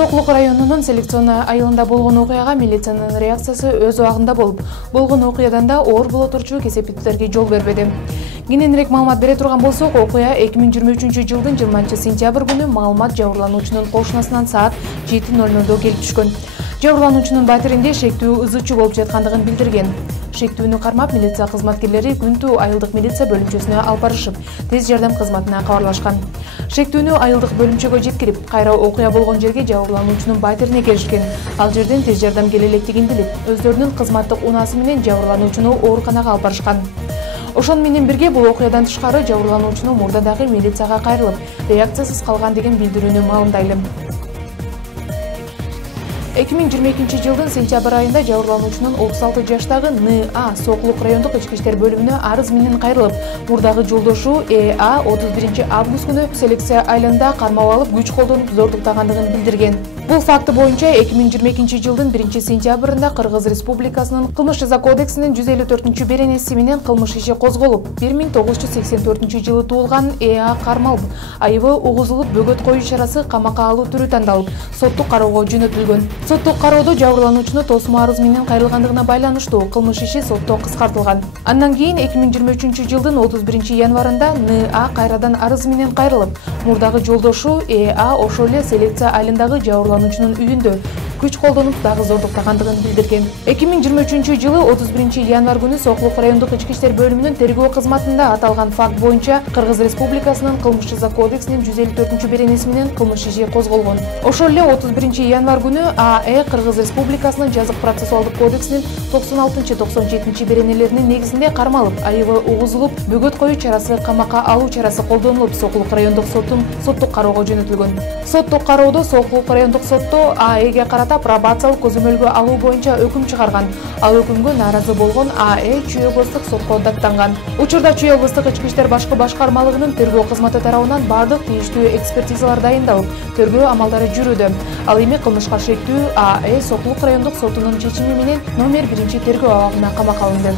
Соклук районунун селекцион айылында болгон окуяга милициянын реакциясы өз убагында болуп, болгон окуядан да оор боло турчу кесепеттиктерге жол бербеди. Кененирээк маалымат бере турган болсок, окуя 2023 жылдын 20-сентябрь күнү маалымат жабырлануучунун кошунасынан саат 7:00 келип түшкөн. Жабырлануучунун батиринде шектүү ызычуу болуп жаткандыгын билдирген. Шектүүнү кармап, милиция кызматкерлери Күнтүү айылдык милиция бөлүмчөсүнө алып барышып, тез жардам кызматына кабарлашкан. Шектүүнү айылдык бөлүмчөгө жеткирип, кайра окуя болгон жерге жабырлануучунун батирине келишкен. Ал жерден тез жардам келе электигин билип, өздөрүнүн кызматтык унаасы менен жабырлануучуну ооруканага алып барышкан. Ошону менен бирге бул окуядан тышкары жабырлануучунун мурда дагы милицияга кайрылып, реакциясыз калган деген билдирүүнү маалымдайлы. 2022 жылдын сентябрь айында жабырлануучунун 36 жаштагы Н.А. Соклук райондук ички иштер бөлүмүнө арыз менен кайрылып, мурдагы жолдошу Э.А. 31 август күнү селекция айылында кармап алып, күч колдонуп зордуктагандыгын билдирген. Бул факты боюнча 2022 жылдын 1 сентябрында Кыргыз Республикасынын Кылмыш жаза кодексинин 154 беренеси менен кылмыш иши козголуп, 1984 жылы туулган Э.А. кармалып, айыбы угузулуп, бөгөт коюу чарасы камакка алуу түрү тандалып, соттук кароого жөнөтүлгөн. Соттук кароодо жабырлануучуну тосмо арыз менен кайрылгандыгына байланыштуу кылмыш иши сотто кыскартылган. Андан кийин 2023 жылдын 31 январында Н.А. кайрадан арыз менен кайрылып, мурдагы жолдошу Э.А. ошол эле селекция айылындагы жабырлануучунун үйүндө күч колдонуп дагы зордуктагандыгын билдирген. 2023 жылы 31 январь күнү Соклук райондук ички иштер бөлүмүнүн тергөө кызматында аталган факт боюнча Кыргыз Республикасынын Кылмыш жаза кодексинин 154 беренеси менен кылмыш иши козголгон. Ошол эле 31 январь күнү А.Э. Кыргыз Республикасынын жазык процессуалдык кодексинин 96-97 беренелеринин негизинде кармалып, айыбы угузулуп, бөгөт коюу чарасы камакка алуу чарасы колдонулуп, Соклук райондук соттун соттук кароого жөнөтүлгөн. Соттук кароодо Соклук райондук сотто А.Э.ге карата пробациялык көзөмөлгө алуу боюнча өкүм чыгарган. Ал өкүмгө нааразы болгон А.Э. Чүй облустук сотко даттанган. Учурда Чүй облустук ички иштер башкы башкармалыгынын тергөө кызматы тарабынан бардык тийиштүү экспертизалар дайындалып, тергөө амалдары жүрүүдө. Ал эми кылмышка шектүү А.Э. Соклук райондук сотунун чечими менен номер 1 тергөө абагына камакка алынды.